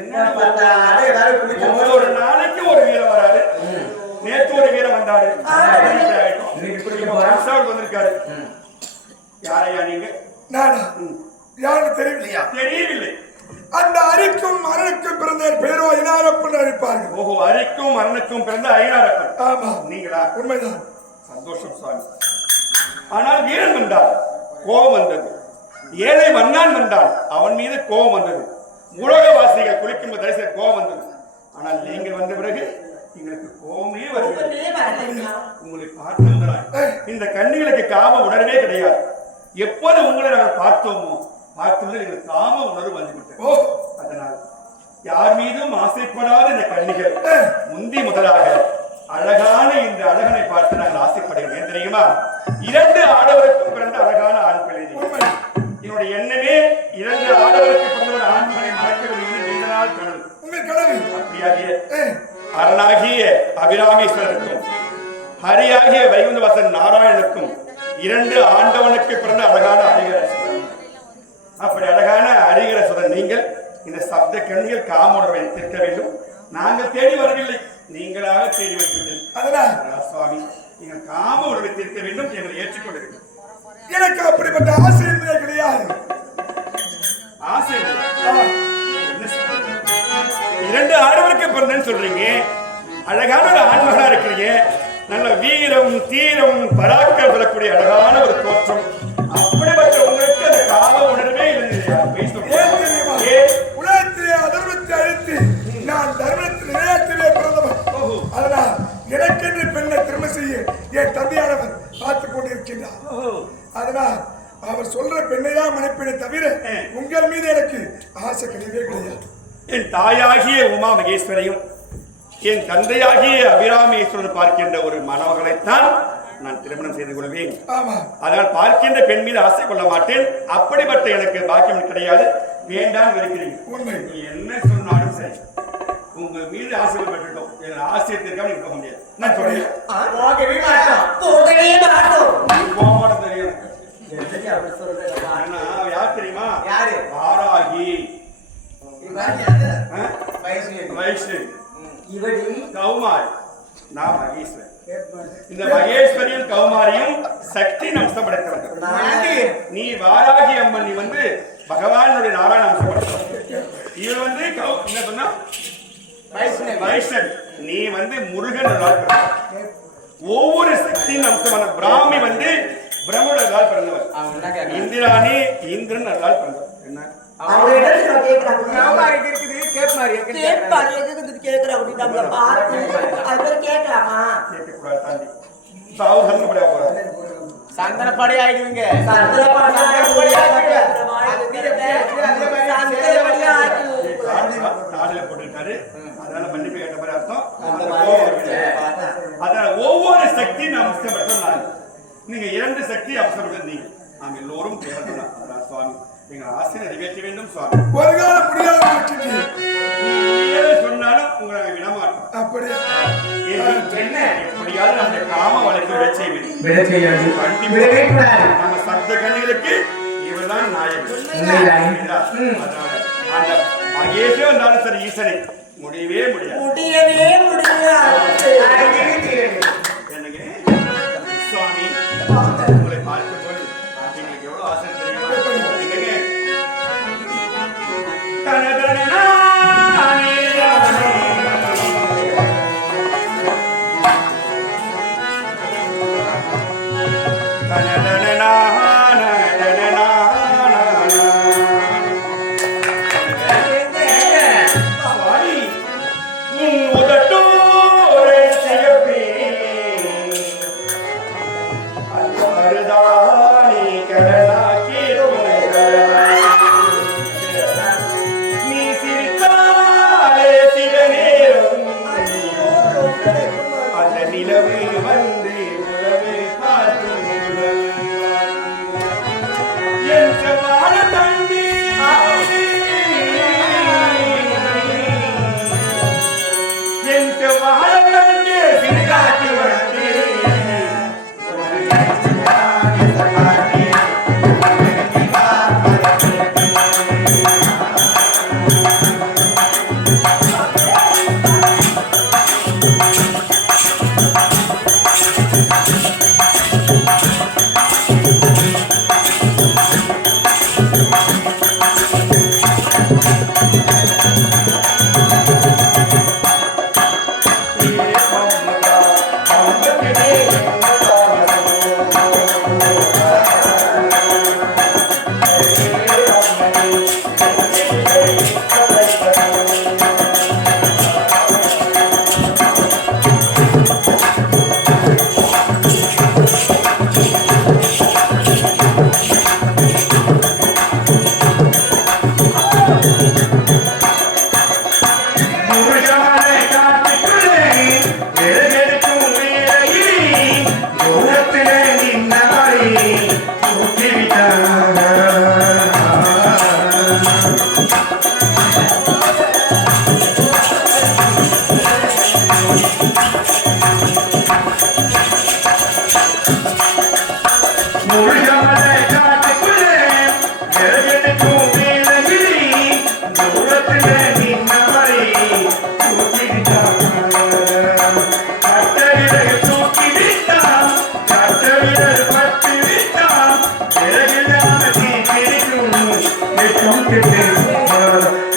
என்ன பார்த்தா ஒரு நாளைக்கு ஒரு வீரம் வராரு. நேற்று ஒரு வீரம் வந்தாரு. வந்திருக்காரு. யாரையா நீங்க? யாரும் தெரியவில்லையா? தெரியவில்லை. அந்த அரிக்கும் மரணுக்கும் பிறந்த பேரோ ஐநாரப்பன் அழைப்பார்கள். ஓஹோ, அரிக்கும் மரணுக்கும் பிறந்த ஐநாரப்பன். ஆமா, நீங்களா? உண்மைதான். சந்தோஷம் சுவாமி. ஆனால் வீரன் வந்தார், கோபம் வந்தது. ஏழை வண்ணான் வந்தான், அவன் மீது கோபம் வந்தது. உலகவாசிகள் குளிக்கும் தரிசன கோபம் வந்தது. ஆனால் நீங்கள் வந்த பிறகு எங்களுக்கு கோபமே வருகிறது. உங்களை பார்த்தவர்களாய் இந்த கண்ணிகளுக்கு காம உணர்வே கிடையாது. எப்போது உங்களை நாங்கள் பார்த்தோமோ பார்த்தது எங்களுக்கு காம உணர்வு வந்துவிட்டது. அதனால் யார் மீதும் ஆசைப்படாத இந்த கண்ணிகள் முந்தி முதலாக அழகான இந்த அழகனை பார்த்து நாங்கள் ஆசைப்படுகிறேன். தெரியுமா? 2 ஆடவருக்கும் பிறந்த அழகான ஆண் பிள்ளை. என்னுடைய எண்ணமே 2 ஆடவருக்கு பிறந்த ஒரு ஆண்களை மறக்கிறது என்று நீண்ட நாள் கனவு. உங்கள் கனவு அப்படியாகிய அரணாகிய அபிராமேஸ்வரருக்கும் ஹரியாகிய வைகுந்தவாசன் நாராயணனுக்கும் 2 ஆண்டவனுக்கு பிறந்த அழகான ஹரிகரசுதன். அப்படி அழகான ஹரிகரசுதன் நீங்கள் இந்த சப்த கண்ணிகள் காமோடவை தீர்க்க வேண்டும். நாங்கள் தேடி வரவில்லை, நீங்களாக தேடி வரவில்லை. அதனால் சுவாமி, நீங்கள் காம உணர்வை தீர்க்க வேண்டும், எங்களை ஏற்றுக்கொள்ளுங்கள். எனக்கு அப்படிப்பட்ட ஆசை என்பதே கிடையாது. ஆசை 2 ஆடவருக்கு பிறந்தேன்னு சொல்றீங்க. அழகான ஒரு ஆண்மகனா இருக்கிறீங்க. நல்ல வீரம் தீரம் பராக்கிரம் சொல்லக்கூடிய அழகான ஒரு தோற்றம். அப்படிப்பட்ட உங்களுக்கு அந்த காம உணர்வே இல்லை. உலகத்திலே அதர்மத்தை அழித்து நான் தர்மத்தில் நிலையத்திலே பிறந்தவன். அதனால் எனக்கென்று பெண்ணை திரும்ப செய்ய என் தந்தையானவர் பார்த்துக் கொண்டிருக்கின்றார். அதனால் அவர் சொல்ற பெண்ணைதான் மனைப்பெண்ணை தவிர உங்கள் மீது எனக்கு ஆசை கிடையவே கிடையாது. என் தாயாகிய உமா மகேஸ்வரையும் என் தந்தையாகிய அபிராமேஸ்வரன் பார்க்கின்ற ஒரு மணமகளைத்தான் நான் திருமணம் செய்து கொள்வேன். அதனால் பார்க்கின்ற பெண் மீது ஆசை கொள்ள மாட்டேன். அப்படிப்பட்ட எனக்கு பாக்கியம் கிடையாது. வேண்டாம் இருக்கிறீங்க. நீ என்ன சொன்னாலும் சரி, உங்க மீது ஆசைப்பட்டுட்டோம். ஆசையை தீர்க்காம இருக்க முடியாது. நான் சொல்றேன், தெரியும். யார் தெரியுமா? வாராகி, கௌமாரி, நான் மகேஸ்வரி. இந்த மகேஸ்வரியும் கௌமாரியும் சக்தி அம்சம் படைத்தவர்கள். நீ வாராகி அம்மன், நீ வந்து பகவானுடைய நாராயண அம்சம் படைத்தவர்கள். இவன் வந்து என்ன சொன்னா வைஷ்ணவி, நீ வந்து முருகன். ஒவ்வொரு சக்தியின் அம்சமான பிராமி வந்து பிரம்மனால் பிறந்தவர். இந்திராணி இந்திரன் நல்லால் பிறந்தவர். என்ன சந்தனப்படி ஆயிடுவீங்க. போட்டிருக்காரு. அதனால மன்னிப்பு கேட்ட மாதிரி அர்த்தம். அதனால ஒவ்வொரு சக்தியின் அம்சப்பட்ட நீங்க 2 சக்தி அம்சப்பட்ட நீங்க நாம் எல்லோரும் தேவைதான். அதனால் சுவாமி, நீங்க ஆசை நிறைவேற்ற வேண்டும் சுவாமி. ஒரு காலம் முடியாது சொன்னாலும் உங்களை விடமாட்டோம். அப்படியே என்ன எப்படியாவது நம்ம காம வழக்கு விட செய்ய நம்ம சப்த கண்ணிகளுக்கு இவர்தான் நாயகன். அதனால அந்த மகேஷே வந்தாலும் சரி, ஈசனை முடியவே முடியாது. என்னங்க சுவாமி, உங்களை பார்க்கும் போது எங்களுக்கு எவ்வளவு ஆசை தெரியுமா? உன் உதட்டோரை சிகப்பே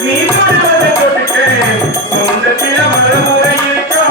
நீ படுவதை தொட்டுட்டு சொந்தத்தில மறுமுறை இருக்கா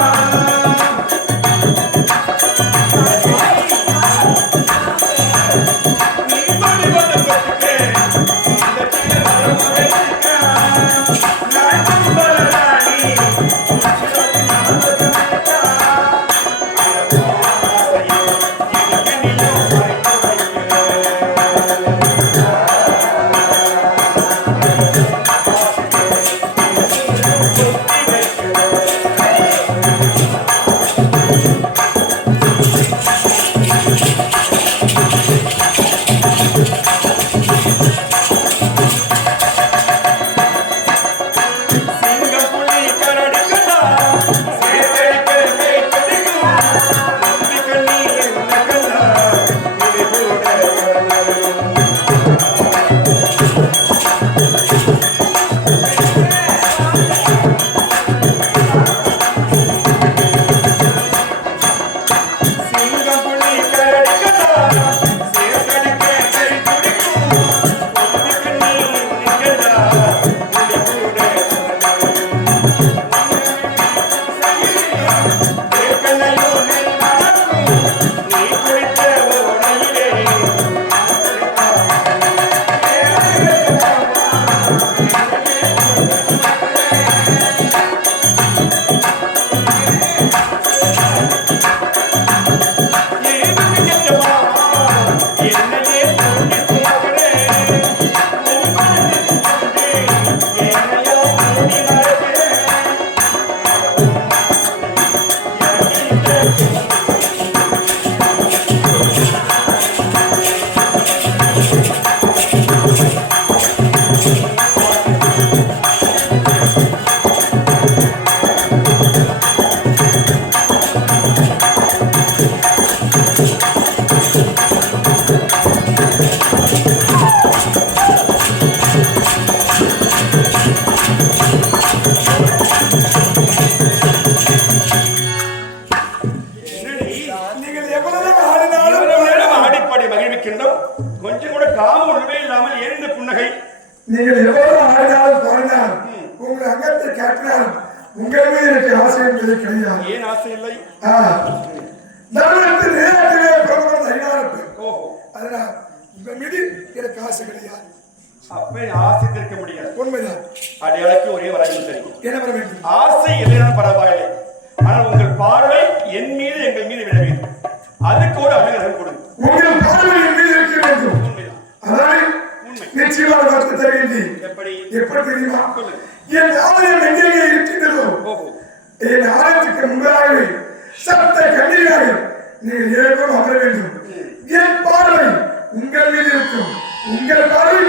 கொஞ்சம் கூட காம உணவே இல்லாமல் ஏறிந்த புன்னகை. நீங்கள் எவ்வளவு ஆடினாலும் பாடினாலும் உங்கள் அங்கத்தை காட்டினாலும் உங்கள் மீது எனக்கு ஆசை என்பது கிடையாது. ஏன் ஆசை இல்லை? தர்மத்தில் நேரத்திலே பிரதமர் ஐநாறு. அதனால் உங்கள் மீது எனக்கு ஆசை கிடையாது. அப்ப ஆசை தீர்க்க முடியாது. உண்மைதான். அடையாளுக்கு ஒரே வரையும் தெரியும். என்ன வர வேண்டும்? ஆசை இல்லைன்னா பரவாயில்லை. ஆனால் உங்கள் பார்வை என் மீது எங்கள் மீது விட வேண்டும். அதுக்கு ஒரு அனுகிரகம் கொடுங்க. உங்கள் பார்வை என் மீது இருக்க வேண்டும். அதாவது நிச்சயமாக பார்த்து தருகின்றேன். எப்படி தெரியுமா? என் ஆலயம் எங்கே இருக்கின்றதோ என் ஆலயத்துக்கு முன்பதாகவே சப்த கண்ணீராக நீங்கள் ஏற்கும் அமர வேண்டும். என் பார்வை உங்கள் மீது இருக்கும், உங்கள் பார்வை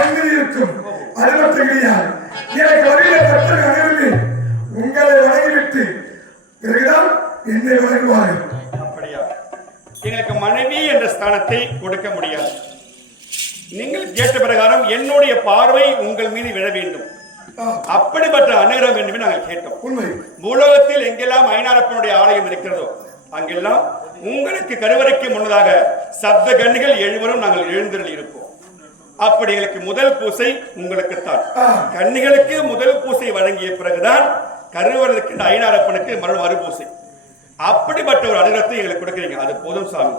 என் மீது இருக்கும். அது மட்டும் கிடையாது, எனக்கு வருகிற பக்தர்கள் அனைவருமே உங்களை வணங்கிவிட்டு பிறகுதான் என்னை வணங்குவார்கள். அப்படியா? எங்களுக்கு மனைவி என்ற ஸ்தானத்தை கொடுக்க முடியாது. நீங்கள் கேட்ட பிரகாரம் என்னுடைய பார்வை உங்கள் மீது விழ வேண்டும். அப்படிப்பட்ட அனுகிரகம் வேண்டும் நாங்கள் கேட்டோம். உண்மை. பூலோகத்தில் எங்கெல்லாம் ஐநாரப்பனுடைய ஆலயம் இருக்கிறதோ அங்கெல்லாம் உங்களுக்கு கருவறைக்கு முன்னதாக சப்த கன்னிகள் 7 நாங்கள் எழுந்தருள் இருப்போம். அப்படி எங்களுக்கு முதல் பூசை உங்களுக்குத்தான். கன்னிகளுக்கு முதல் பூசை வழங்கிய பிறகுதான் கருவறைக்கு ஐநாரப்பனுக்கு மறுபூசை. அப்படிப்பட்ட ஒரு அனுகிரகத்தை எங்களுக்கு கொடுக்கிறீங்க. அது போதும் சாமி.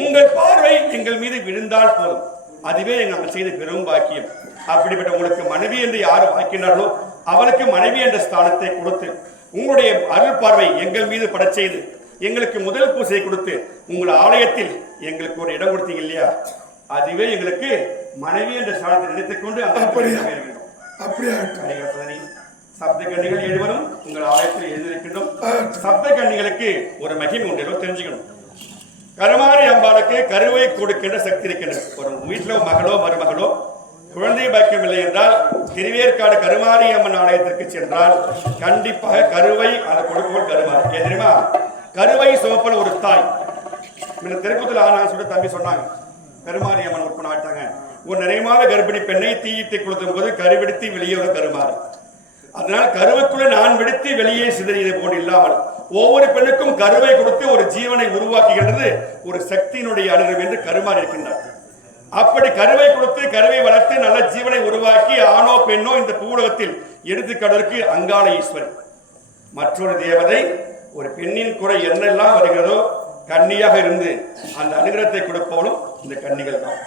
உங்கள் பார்வை எங்கள் மீது விழுந்தால் போதும். அதுவே நாங்கள் செய்த பெரும் பாக்கியம். அப்படிப்பட்ட உங்களுக்கு மனைவி என்று யார் வாக்கினார்களோ அவளுக்கு மனைவி என்ற ஸ்தானத்தை கொடுத்து உங்களுடைய அருள் பார்வை எங்கள் மீது பட செய்து எங்களுக்கு முதல் பூசை கொடுத்து உங்கள் ஆலயத்தில் எங்களுக்கு ஒரு இடம் கொடுத்தீங்க இல்லையா? அதுவே எங்களுக்கு மனைவி என்ற ஸ்தானத்தை நினைத்துக் கொண்டு சப்த கன்னிகள் 7 உங்கள் ஆலயத்தில் எழுந்திருக்கின்றோம். சப்த கன்னிகளுக்கு ஒரு மகிமை உண்டு, தெரிஞ்சுக்கணும். கருமாரி அம்பாளுக்கு கருவை கொடுக்கின்ற சக்தி இருக்கின்றது. ஒரு வீட்டில் மகளோ மருமகளோ குழந்தை பாக்கியம் இல்லை என்றால் திருவேற்காடு கருமாரி அம்மன் ஆலயத்திற்கு சென்றால் கண்டிப்பாக கருவை அதை கொடுப்பவள் கருமாரி. ஏன் தெரியுமா? கருவை சுமப்பல் ஒரு தாய். திருப்பத்தில் ஆனான்னு சொல்லிட்டு தம்பி சொன்னாங்க. கருமாரி அம்மன் ஒப்பனை ஆட்டாங்க. ஒரு நிறைமாத கர்ப்பிணி பெண்ணை தீயிட்டு கொளுத்தும் போது கருவெடுத்து வெளியே உள்ள கருமாறு. அதனால் கருவுக்குள்ள நான் வெடித்து வெளியே சிதறியதை போல் இல்லாமல் ஒவ்வொரு பெண்ணுக்கும் கருவை கொடுத்து ஒரு ஜீவனை உருவாக்குகின்றது ஒரு சக்தியினுடைய அனுகிரகம் என்று கருமாறி இருக்கின்றார். அப்படி கருவை கொடுத்து கருவை வளர்த்து நல்ல ஜீவனை உருவாக்கி ஆணோ பெண்ணோ இந்த பூவுலகத்தில் எடுத்துக்கொள்வதற்கு அங்காள ஈஸ்வரி. மற்றொரு தேவதை ஒரு பெண்ணின் குறை என்னெல்லாம் வருகிறதோ கன்னியாக இருந்து அந்த அனுகிரகத்தை கொடுப்பவளும் இந்த கன்னிகள் தான்.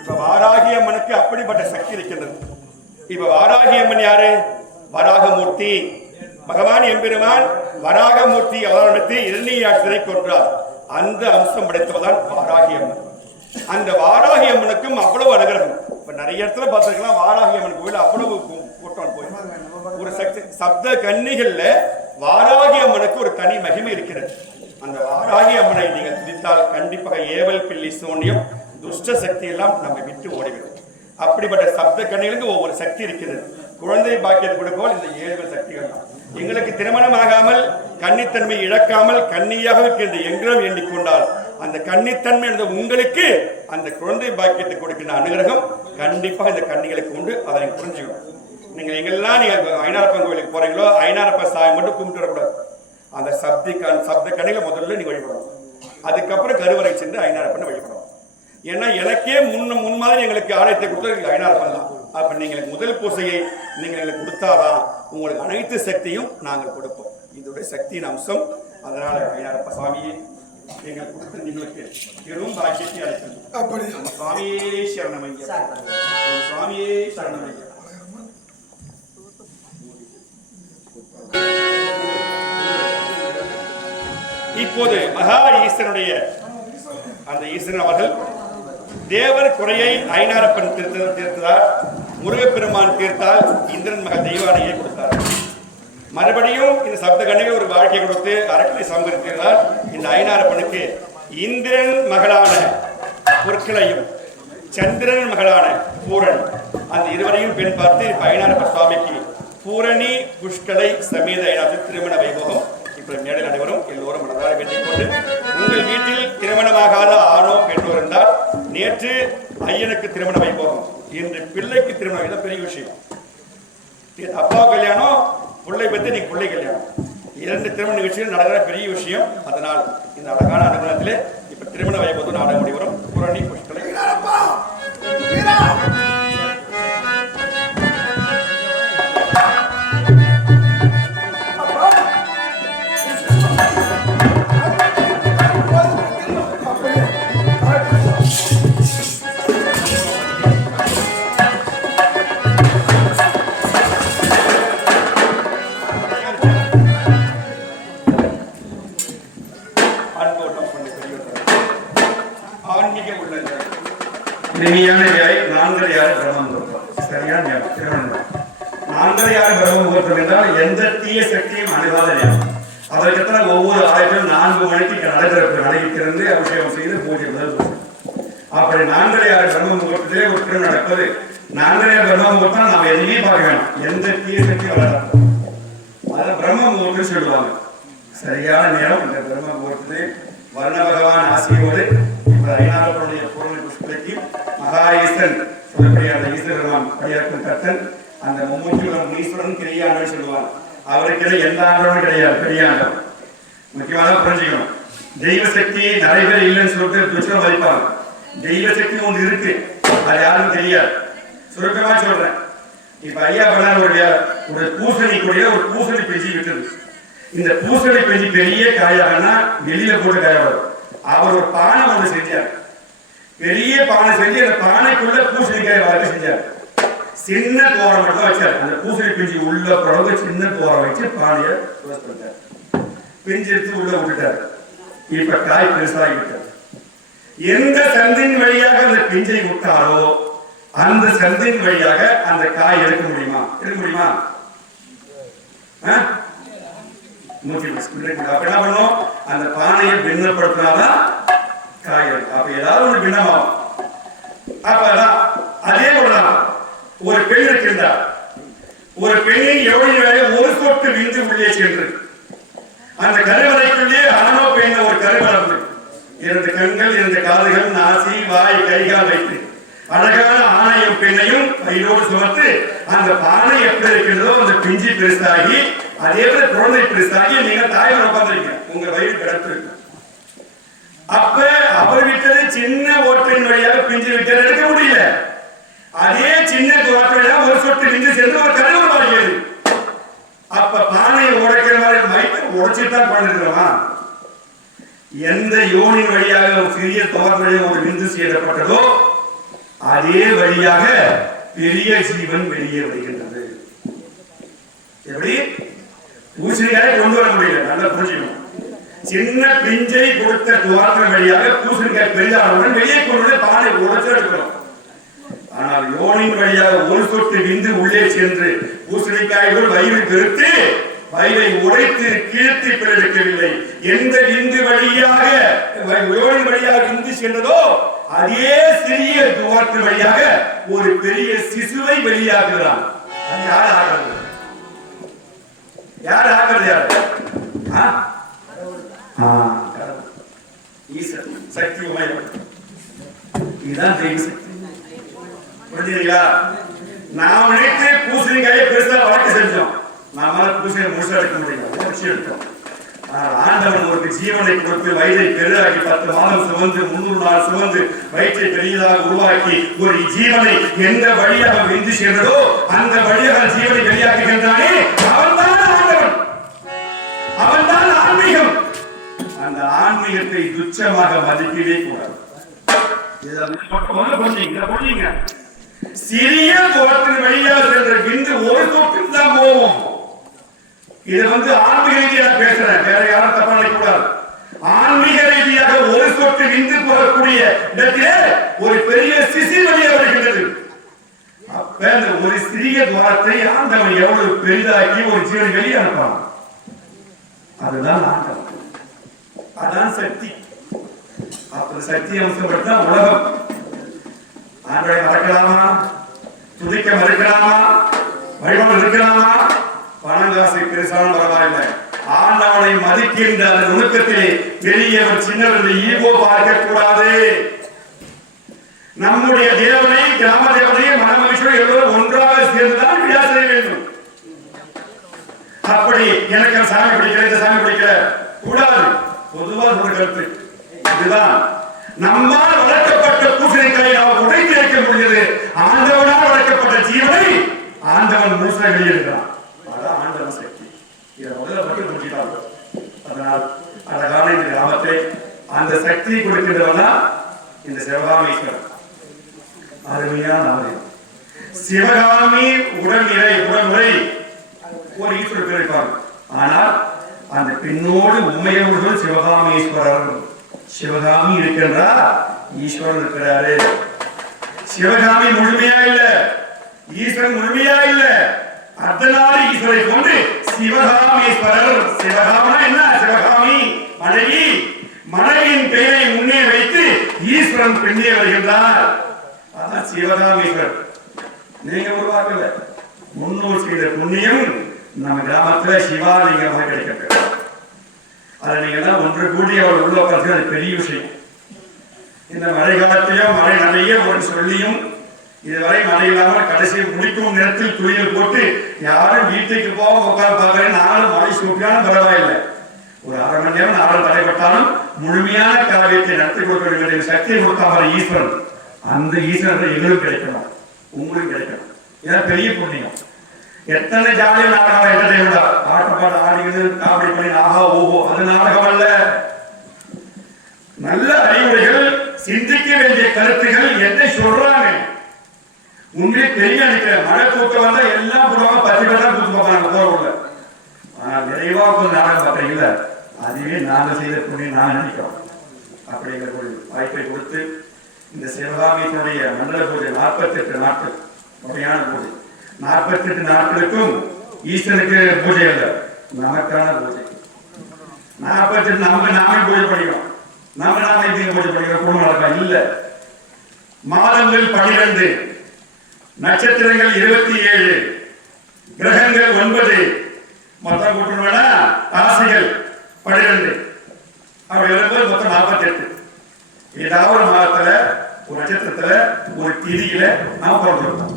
இப்ப வாராகி அம்மனுக்கு அப்படிப்பட்ட சக்தி இருக்கின்றது. இப்ப வாராகி அம்மன் யாரு? வராகமூர்த்தி. பகவான் எம்பெருமான் வராகமூர்த்தி அவதாரத்தை இரணியாட்சியை கொன்றார். அந்த அம்சம் படைத்தவதான் வாராகி அம்மன். அந்த வாராகி அம்மனுக்கும் அவ்வளவு அனுகிரகம். இப்ப நிறைய இடத்துல பார்த்திருக்கலாம் வாராகி அம்மன் கோயில் அவ்வளவு கூட்டம் போய் ஒரு சக்தி சப்த கன்னிகள்ல வாராகி அம்மனுக்கு ஒரு தனி மகிமை இருக்கிறது. அந்த வாராகி அம்மனை நீங்கள் துதித்தால் கண்டிப்பாக ஏவல் பில்லி சூன்யம் துஷ்ட சக்தி எல்லாம் நம்ம விட்டு ஓடிவிடும். அப்படிப்பட்ட சப்த கன்னிகளுக்கு ஒவ்வொரு சக்தி இருக்கிறது. குழந்தை பாக்கியத்தை கொடுப்போல் இந்த 7 சக்திகள் தான். எங்களுக்கு திருமணம் ஆகாமல் கன்னித்தன்மை இழக்காமல் கன்னியாக இருக்கின்ற எங்களும் எண்ணிக்கொண்டால் அந்த கன்னித்தன்மை என்ற உங்களுக்கு அந்த குழந்தை பாக்கியத்தை கொடுக்கின்ற அனுகிரகம் கண்டிப்பாக இந்த கன்னிகளுக்கு உண்டு. அதை புரிஞ்சுக்கணும். நீங்க எங்கெல்லாம் நீங்க ஐனாரப்பன் கோயிலுக்கு போறீங்களோ ஐனாரப்ப சாமி மட்டும் கும்பிட்டு வரக்கூடாது. அந்த சப்த கன்னிகளை முதல்ல நீங்க வழிபடணும். அதுக்கப்புறம் கருவறை சென்று ஐனாரப்பனை வழிபடணும். ஏன்னா எனக்கே முன்மாதிரி எங்களுக்கு ஆலயத்தை கொடுத்தது ஐனாரப்பன் தான். அப்ப நீங்களுக்கு முதல் பூசையை நீங்கள் எங்களுக்கு கொடுத்தாதான் உங்களுக்கு அனைத்து சக்தியும் நாங்கள் கொடுப்போம். இதோட சக்தியின் அம்சம். அதனால ஐனாரப்ப சுவாமியை எங்களுக்கு கொடுத்து நீங்களுக்கு பெரும் பாக்கியத்தை அளிக்கணும். சுவாமியே சரணமையா, சுவாமியே சரணமையா. இப்போது மகா ஈஸ்வரனுடைய அந்த ஈஸ்வரன் அவர்கள் தேவர் குறையை ஐனாரப்பன் தீர்த்தார், முருகப்பெருமான் தீர்த்தால் இந்திரன் மகள் தெய்வானையை கொடுத்தார். மறுபடியும் இந்த சப்த கன்னிகள் ஒரு வாழ்க்கையை கொடுத்து அரக்கனை சமர்ப்பித்தால் இந்த ஐனாரப்பனுக்கு இந்திரன் மகளான பொற்களையும் சந்திரன் மகளான பூரணி அந்த இருவரையும் பெண் பார்த்து இப்ப ஐனாரப்ப சுவாமிக்கு பூரணி புஷ்கலை சமேத ஐநாத்து திருமண வைபோகம் இப்ப மேடல் அனைவரும் எல்லோரும் மனதார வேண்டிக் கொண்டு உங்கள் வீட்டில் திருமணமாகாத ஆணோ பெண்ணோ இருந்தால் நேற்று ஐயனுக்கு திருமண வைபோகம், இன்று பிள்ளைக்கு திருமணம். இதான் பெரிய விஷயம். அப்பா கல்யாணம், பிள்ளை பத்தி நீங்க பிள்ளை கல்யாணம், 2 திருமண நிகழ்ச்சிகள் நடக்கிற பெரிய விஷயம். அதனால் இந்த அழகான அனுகூலத்திலே இப்ப திருமண வைபோகம் நாடக முடிவரும் பூரணி புஷ்கலை எந்த தீய சக்தியும் அணுகாத நேரம். அதற்கெத்தனை ஒவ்வொரு ஆலயத்திலும் 4 மணிக்கு நடைபெறப்பு நடைபெற்றிருந்து அபிஷேகம் செய்து பூஜை முதல் பூஜை. அப்படி 4:30 பிரம்ம முகூர்த்தத்திலே ஒரு திருமணம் நடப்பது. 4:30 பிரம்ம முகூர்த்தம் நாம் எதுவுமே பார்க்க வேணும், எந்த தீய சக்தியும் வளராது. அதான் பிரம்ம முகூர்த்தம் சொல்லுவாங்க. சரியான நேரம் இந்த பிரம்ம முகூர்த்தத்திலே வர்ண பகவான் ஆசியோடு இப்ப ஐநாதனுடைய பூரணி புஷ்பலைக்கு மகா ஈஸ்வரன் சொல்லக்கூடிய அந்த ஈஸ்வரன் படியாக்கும் கர்த்தன் அந்த மும்மூர்த்தியுடன் ஈஸ்வரன் பெரிய ஆண்டவன் சொல்லுவாங்க. அவருக்கு எந்த ஆண்டவனும் கிடையாது, பெரிய ஆண்டவன். முக்கியமாக புரிஞ்சுக்கணும், தெய்வ சக்தி நிறைய பேர் இல்லைன்னு சொல்லிட்டு துச்சம் மதிப்பாங்க. தெய்வ சக்தி ஒன்று இருக்கு, அது யாரும் தெரியாது. சுருக்கமா சொல்றேன். இப்ப ஐயா பண்ண ஒரு பூசணி கூடிய ஒரு பூசணி பிஞ்சு விட்டது. இந்த பூசணி பிஞ்சு பெரிய காயாகனா வெளியில போட்டு காய வரும். அவர் ஒரு பானை ஒன்று செஞ்சார், பெரிய பானை செஞ்சு அந்த பானைக்குள்ள பூசணிக்காய் வளர்க்க செஞ்சார். சின்ன தோரம் மட்டும் வச்சார். அந்த பூசணி பிஞ்சு உள்ள பிறகு சின்ன தோரம் வச்சு பானையை பிஞ்சு எடுத்து உள்ள விட்டுட்டார். இப்ப காய் பெருசாகிவிட்டார். எந்த சந்தின் வழியாக அந்த பிஞ்சை விட்டாலோ அந்த சந்தின் வழியாக அந்த காய் எடுக்க முடியுமா? எடுக்க முடியுமா? அப்ப என்ன பண்ணும், அந்த பானையை பின்னப்படுத்தினாதான் காய் எடுக்கும். அப்ப ஏதாவது ஒன்று பின்னமாகும். அப்பதான் அதே போலதான் ஒரு பெண் இருக்கின்றார். ஒரு பெண்ணின் எவ்வளவு வேலை ஒரு சொட்டு விந்து உள்ளே சென்று அந்த கருவறைக்குள்ளே ஆணோ பெண்ண ஒரு கரு வளர்ந்து 2 கண்கள் 2 காதுகள் நாசி வாய் கைகால் வைத்து அழகான ஆணையும் பெண்ணையும் கையோடு சுமத்து அந்த பானை எப்படி இருக்கின்றதோ அந்த பிஞ்சி பெருசாகி அதே போல குழந்தை பெருசாகி நீங்க தாயோட உட்கார்ந்துருக்கீங்க, உங்க வயிறு கிடப்பு இருக்கு. அப்ப அவர் விட்டது சின்ன ஓட்டின் வழியாக பிஞ்சு விட்டது எடுக்க முடியல. அதே சின்ன துவாரத்தில் ஒரு சொட்டு விந்து சேர்ந்து ஒரு கதவு மாறியது. அப்ப பானையை உடைக்கிற மாதிரி மைக்கை உடைச்சிட்டு பண்ணிருக்கிறோமா? எந்த யோனின் வழியாக ஒரு சிறிய துவார வழியாக ஒரு விந்து சேரப்பட்டதோ அதே வழியாக பெரிய ஜீவன் வெளியே வருகின்றது. எப்படி பூசணிக்காயை கொண்டு வர முடியல, நல்லா புரிஞ்சுக்கணும். சின்ன பிஞ்சை கொடுத்த துவாரத்தின் வழியாக பூசணிக்காய் பெரிதானவுடன் வெளியே கொண்டு பானை உடைச்சு எடுக்கிறோம். ஆனால் யோனின் வழியாக ஒரு சொட்டு விந்து உள்ளே சென்று பூசணிக்காய்கள் வயிறு பெருத்து வயிறை உடைத்து கீழ்த்தி பிறக்கவில்லை. எந்த விந்து வழியாக யோனின் வழியாக விந்து சென்றதோ அதே சிறிய துவாரத்தின் வழியாக ஒரு பெரிய சிசுவை வெளியாகிறான். யார் ஆகிறது? யார் ஆகிறது? யார்? சக்தி உமையம். இதுதான் தெய்வ சக்தி. புரிஞ்சுங்களா? நாம் நினைத்து பூசணிக்காயை பெருசா வளர்க்க செஞ்சோம். நம்மளால பூசணியை முழுசா எடுக்க முடியும். ஆண்டவன் ஒரு ஜீவனை கொடுத்து வயிறை பெரிதாக்கி 10 மாதம் சுமந்து 300 நாள் சுமந்து வயிற்றை பெரியதாக உருவாக்கி ஒரு ஜீவனை எந்த வழியாக விந்து சேர்ந்ததோ அந்த வழியாக ஜீவனை வெளியாக்குகின்றானே அவன்தான் ஆண்டவன், அவன்தான் ஆன்மீகம். அந்த ஆன்மீகத்தை துச்சமாக மதிக்கவே கூடாது. சிறிய துவாரத்தின் வழியாக சென்ற விந்து ஒரு சொட்டுக்கு தான் போவோம். இது ஆன்மீக ரீதியாக பேசுறேன், வேற யாரும் தப்பா நினைக்க கூடாது. ஆன்மீக ரீதியாக ஒரு சொட்டு விந்து போகக்கூடிய இடத்திலே ஒரு பெரிய சிசி வழியாக வருகின்றது. அப்ப அந்த ஒரு சிறிய துவாரத்தை ஆண்டவன் எவ்வளவு பெரிதாக்கி ஒரு ஜீவனை வெளியே அனுப்பான். அதுதான் ஆண்டவன், அதான் சக்தி. அப்ப சக்தி அம்சம் தான் உலகம். ஆண்டவரை மறக்கலாமா? துதிக்க மறுக்கலாமா? வழிபாடு இருக்கலாமா? பணம் காசை பெருசாலும் பரவாயில்லை. ஆண்டவனை மதிக்கின்ற அந்த நுணுக்கத்திலே பெரியவர் சின்னவர்கள் ஈகோ பார்க்க கூடாது. நம்முடைய தேவனை, கிராம தேவனையை, மனமகிழ்ச்சியோடு எல்லோரும் ஒன்றாக சேர்ந்துதான் விழா செய்ய வேண்டும். அப்படி எனக்கு சாமி பிடிக்கிற, இந்த சாமி பிடிக்கிற கூடாது. பொதுவாக ஒரு கருத்து இதுதான். நம்மால் வளர்க்கப்பட்ட பூசணிக்காயை நாம் உடைத்து வைக்க முடியாது. ஆண்டவனால் வளர்க்கப்பட்ட ஜீவனை ஆண்டவன் முழுசாக வெளியேறுகிறான். அதான் ஆண்டவன் சக்தி. இதை முதல்ல பற்றி முடிச்சிட்டாங்க. அதனால் அழகான இந்த கிராமத்தை அந்த சக்தியை கொடுக்கின்றவனா இந்த சிவகாமீஸ்வரன். அருமையான ஆலயம் சிவகாமி. உடல்முறை ஒரு ஈஸ்வரர் பேர் இருப்பாங்க. ஆனால் அந்த பெண்ணோடு உண்மையோடு சிவகாமீஸ்வரர். சிவகாமி இருக்கின்றார், ஈஸ்வரன் இருக்கிறாரு. சிவகாமி முழுமையா இல்ல, ஈஸ்வரன் முழுமையா இல்ல. அர்த்தநாரி ஈஸ்வரை கொண்டு சிவகாமீஸ்வரர். சிவகாமனா என்ன? சிவகாமி மனைவி. மனைவியின் பெயரை முன்னே வைத்து ஈஸ்வரன் பின்னே வருகின்றார். அதான் சிவகாமீஸ்வரர். நீங்க உருவாக்கல, முன்னோர் செய்த புண்ணியம் நம்ம கிராமத்துல சிவாலிங்கமாக கிடைக்கிறது. அதை நீங்க எல்லாம் ஒன்று கூடி அவர் உள்ள உட்காந்து அது பெரிய விஷயம். இந்த மழை காலத்திலும் மழை நிறைய ஒரு சொல்லியும் இதுவரை மழை இல்லாமல் கடைசி முடிக்கும் நேரத்தில் துணிகள் போட்டு யாரும் வீட்டுக்கு போக உட்காந்து பார்க்கறேன். நானும் மழை சூப்பியாலும் பரவாயில்லை, ஒரு 1/2 மணி நேரம் நாளும் தடைப்பட்டாலும் முழுமையான காரியத்தை நடத்தி கொடுக்க வேண்டிய சக்தியை கொடுத்தாமல் ஈஸ்வரன். அந்த ஈஸ்வரன் எங்களும் கிடைக்கணும், உங்களுக்கு கிடைக்கணும். இதான் பெரிய புண்ணியம். எத்தனை ஜாலியா நாடகம் என்டர்டைன்மெண்டா பாட்டு பாட ஆடிக்கிறது, காமெடி பண்ணி ஆஹா ஓஹோ, அது நாடகம் அல்ல. நல்ல அறிவுரைகள், சிந்திக்க வேண்டிய கருத்துகள் என்ன சொல்றாங்க. உங்களே பெரிய நினைக்கிற மழை தூக்கம் வந்தா எல்லாம் போடுவாங்க, 10 பேர் தான் கூத்து பார்ப்பாங்க போறவங்க. ஆனா நிறைவா கொஞ்சம் நாடகம் பார்த்தீங்கல்ல, அதுவே நாங்க செய்த புண்ணியம் நாங்க நினைக்கிறோம். அப்படிங்கிற ஒரு வாய்ப்பை கொடுத்து இந்த சிவகாமியினுடைய மண்டல பூஜை 48 நாட்கள் முறையான பூஜை. 48 நாட்களுக்கும் ஈஸ்வரனுக்கு பூஜை அல்ல, நமக்கான பூஜை. 48 நாமே பூஜை பண்ணிக்கிறோம். நாம பூஜை பண்ணிக்கிறோம். குடும்ப நடக்கம் இல்ல. மாதங்கள் 12, நட்சத்திரங்கள் 27, கிரகங்கள் 9, மொத்தம் கூட்டணும்னா ராசிகள் 12. அப்படி வரும்போது மொத்தம் 48. ஏதாவது ஒரு மாதத்துல, ஒரு நட்சத்திரத்துல, ஒரு திதியில நாம் பிறந்திருக்கோம்.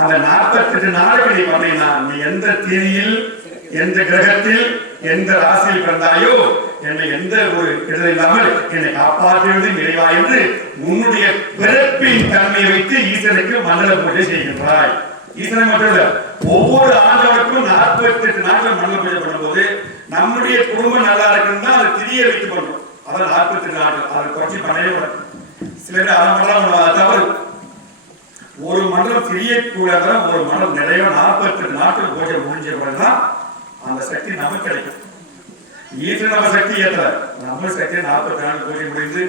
அந்த 48 நாளுக்கு நீ பண்ணீங்கன்னா, நீ எந்த திதியில், எந்த கிரகத்தில், எந்த ராசியில் பிறந்தாயோ என்னை எந்த ஒரு இடர் இல்லாமல் என்னை காப்பாற்றுவது இறைவா என்று உன்னுடைய பிறப்பின் தன்மையை வைத்து ஈசனுக்கு மண்டல பூஜை செய்கின்றாய். ஈசனை மட்டும் இல்ல, ஒவ்வொரு ஆண்டவருக்கும் 48 நாட்கள் மண்டல பூஜை பண்ணும்போது நம்முடைய குடும்பம் நல்லா இருக்குன்னு அதை திரிய வைத்து பண்றோம். அதான் 48 நாட்கள். அதை குறைச்சி பண்ணவே கூடாது. சில பேர் அதை பண்ணலாம் தவறு. ஒரு மண்டலம் தெரியக்கூடாத ஒரு மண்டலம் நிறைய 48 நாட்கள் பூஜை முடிஞ்ச பிறகுதான் அந்த சக்தி நமக்கு கிடைக்கும். ஈசன் நம்ம சக்தி ஏற்ற நம்ம சக்தி 40 நாட்கள் பூஜை முடிந்து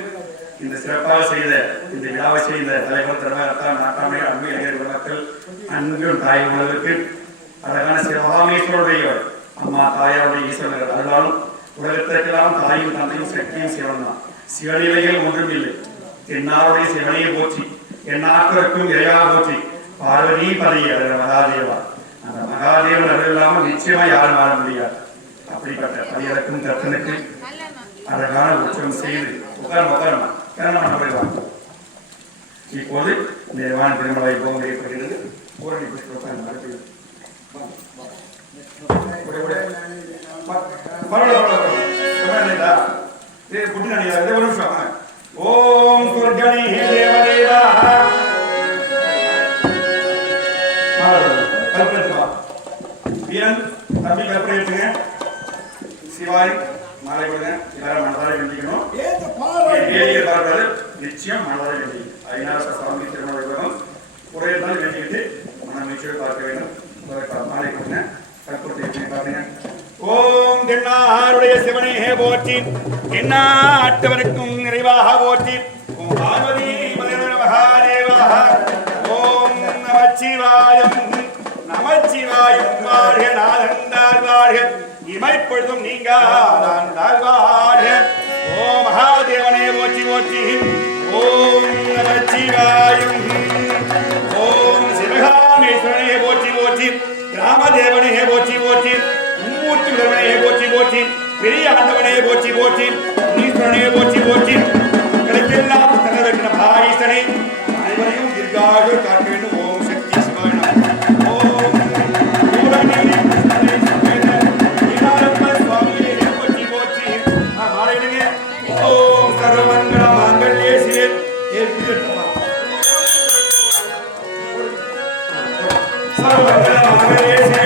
இந்த சிறப்பாக செய்த இந்த விழாவை செய்த தலைவர் தலைவர்கள் நாட்டாமை அன்பு இளைஞர்கள் மக்கள் அன்பும் தாய் உணர்வுக்கு அழகான சிவகாமேஸ்வருடைய அம்மா தாயாருடைய ஈஸ்வரர்கள் அதனாலும் உலகத்திற்கெல்லாம் தாயும் தந்தையும் சக்தியும் சிவன் தான். சிவநிலைகள் ஒன்றும் இல்லை. தென்னாருடைய சிவனையை போற்றி என் நாட்களுக்கும் இறையாக போற்றி பார்வதி பதைய மகாதேவா. அந்த மகாதேவன் அது இல்லாமல் நிச்சயமா யாரும் வாழ முடியாது. அப்படிப்பட்ட பையனுக்கும் தத்தனுக்கு அழகான உற்சவம் செய்து உட்காரமா இப்போது தேவான் திருமலை போக ஏற்படுகிறது. பூரணி புஷ்பம் ஓம் துர்கணி தேவதேவா வீரன் தம்பி கற்பனை எடுத்துங்க. சிவாய் மாலை கொடுங்க. எல்லாரும் மனதார வேண்டிக்கணும். பார்ப்பது நிச்சயம் மனதார வேண்டிக்கணும். ஐநாறு சாமி திருமண வைபவம் ஒரே நாள் வேண்டிக்கிட்டு மன மகிழ்ச்சியோடு பார்க்க வேண்டும். மாலை கொடுங்க. கற்பூரத்தை பாருங்க. ஓம் தென்னாருடைய சிவனே போற்றி தென்னாட்டவருக்கும் நிறைவாக போற்றி ஓம் பார்வதி மகாதேவா. ஓம் நமச்சிவாயம் நமச்சிவாயம் வாழ்க நாதந்தால் வாழ்க இமைப்பொழுதும் நீங்காதால் வாழ்க. ஓம் மகாதேவனே போற்றி போற்றி. ஓம் நமச்சிவாயம். ஓம் சிவகாமேஸ்வரனே போற்றி போற்றி. ராமதேவனே போற்றி போற்றி. மும்மூர்த்தி உடவனே போற்றி போற்றி. பெரிய ஆண்டவனே போற்றி போற்றி. ஈஸ்வரனே போற்றி போற்றி. மக்களுக்கெல்லாம் தனவெற்ற மகாஈசனை அனைவரையும் தீர்க்காக காட்ட வேண்டும். ஓம் சக்தி சிவாய நமः. ஓம் போற்றி போற்றி. மாலையிடுங்க. ஓம் சர்வமங்கள மாங்கல்யே சிவே சர்வமங்கள மாங்கல்யே சிவே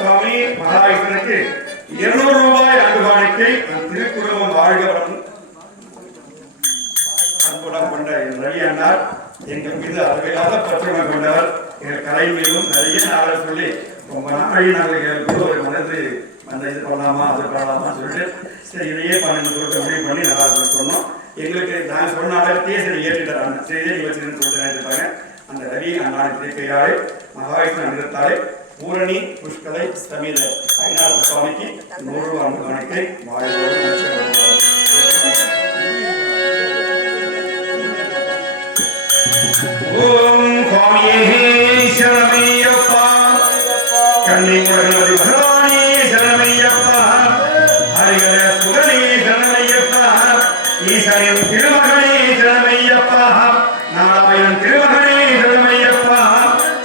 சுவாமி மகாவிஷ்ணுக்கு 200 ரூபாய் அன்புகாணிக்கை திருக்குடும்பம் வாழ்கவரம் அன்புடன் கொண்ட ரவி அண்ணார் எங்கள் மீது அளவில்லாத பற்றுடன் கொண்டவர். எங்கள் கலை மீதும் நிறைய நாளை சொல்லி ரொம்ப நாளை நாங்கள் ஒரு மனது அந்த இது பண்ணலாமா அது பண்ணலாமா சொல்லிட்டு சரி இதையே 12 கொடுக்க முடிவு பண்ணி நல்லா சொன்னோம். எங்களுக்கு நான் சொன்ன நாடகத்தையே சரி ஏற்றிட்டாங்க. சரி வச்சுன்னு சொல்லிட்டு நினைச்சிருப்பாங்க. அந்த ரவி அண்ணாடு திருக்கையாலே மகாவிஷ்ணு அமிர்தத்தாலே பூரணி புஷ்கலை சமீத ஐநாறு சுவாமிக்கு 100 ரூபாய் காணிக்கை ஓம் சுவாமியே சரணையப்பா. கண்ணி முருகனடி பகவானே சரணையப்பா. ஹரிகர சுகனே சரணையப்பா. ஈசனின் திருமகனே சரணையப்பா. நாராயணன் திருமகனே சரணையப்பா.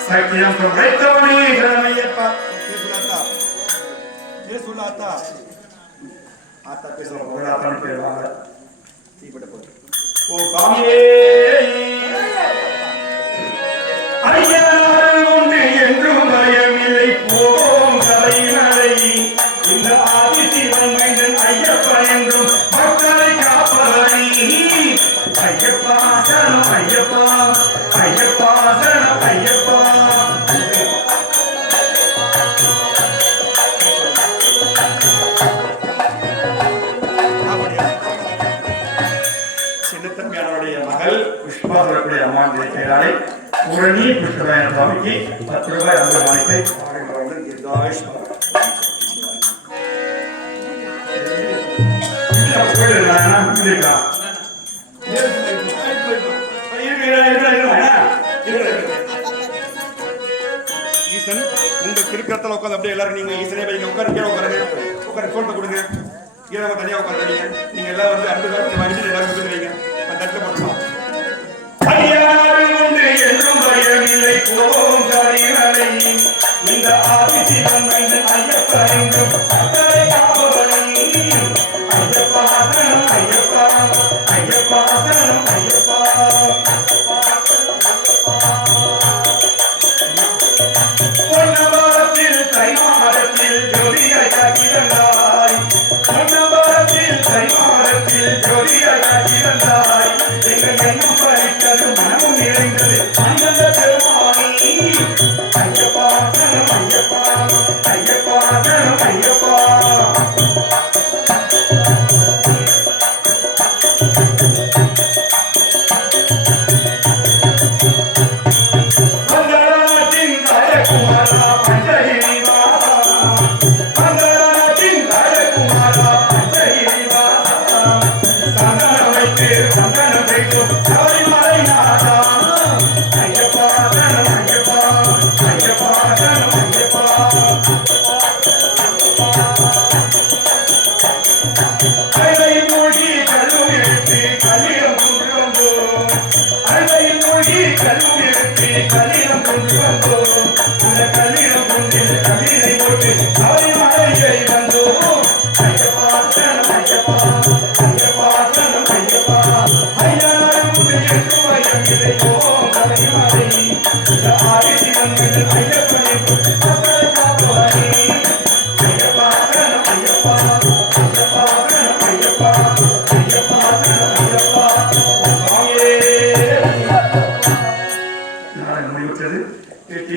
சக்தியம் பிரபைத்தவனே சரணையப்பா. ஏசுலாத்தா ஆத்தா பேசுறோம். ஆத்தான்னு பேர் வாங்க. தீப்பட்ட போது ஓ சுவாமியே ஐயனார் ஒன்று என்றும் பயமில்லை போம் தலைமலை. இந்த ஆதிசிவன் மைந்தன் ஐயப்பன் என்றும் மக்களை காப்பவனை. ஐயப்பா சரணம் ஐயப்பா. ஐயப்பா சரணம் ஐயப்பா. சின்னத்தம்பியானுடைய மகள் புஷ்பா சொல்லக்கூடிய அம்மா இருக்கிறாரே பூரணி புஷ்பராயண சுவாமிக்கு 10 ரூபாய் அன்பு காணிக்கை திருக்கரத்தில் உட்காந்து அப்படியே எல்லாரும் நீங்க ஈசனே பையங்க உட்காந்து கீழே உட்காருங்க உட்காந்து சோட்டை கொடுங்க கீழே நம்ம தனியாக உட்காந்துறீங்க நீங்க எல்லாம் வந்து அன்பு காலத்தை வாங்கிட்டு எல்லாரும் கொடுத்து வைங்க அந்த தட்டில் போட்டுக்கலாம் என்றும் பயமில்லை போம் தரிகளை இந்த ஆதிசிவன் வந்து ஐயப்பா என்றும் அத்தனை காப்பவனை ஐயப்பா சரணம் ஐயப்பா ஐயப்பா சரணம் ஐயப்பா பொன்னமரத்தில் தைமாரத்தில் ஜோதியாய் இருந்தாய் பொன்னமரத்தில் தைமாரத்தில் ஜோதியாய் இருந்தாய் எங்கள் எண்ணம் பறித்தது மனமும் நிறைந்தது அந்தந்த பெருமானி ஐயப்பா சரணம் ஐயப்பா ஐயப்பா சரணம் ஐயப்பா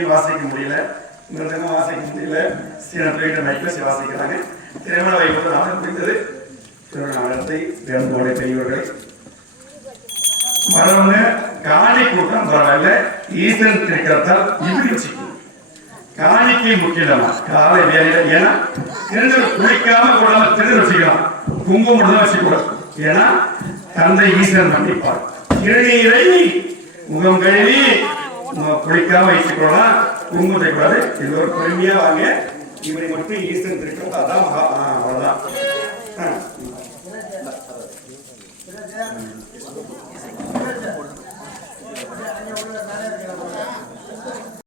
வாசிக்க முடியல வாசிக்க முடியல சில பேர் வாசிக்கிறாங்க திருமண வைப்பது நாள் முடிந்தது திருமணத்தை வேண்டுகோளை பெரியவர்களை வரவங்க காணி கூட்டம் பரவாயில்ல ஈசன் இருக்கிறதால் இப்படி வச்சுக்கணும் காணிக்கை முக்கியமா காலை வேலையில ஏன்னா திருநெல் குளிக்காம கூடாம திருநெல் வச்சுக்கலாம் குங்குமம் மட்டும் தான் வச்சுக்கூடாது ஏன்னா தந்தை ஈசன் மன்னிப்பார் திருநீரை முகம் கழுவி குளிக்காம வச்சுக்கலாம் குங்குமத்தை கூடாது இது ஒரு பெருமையா வாங்க இவரை மட்டும் ஈசன் இருக்கிறது அதான் அவ்வளவுதான்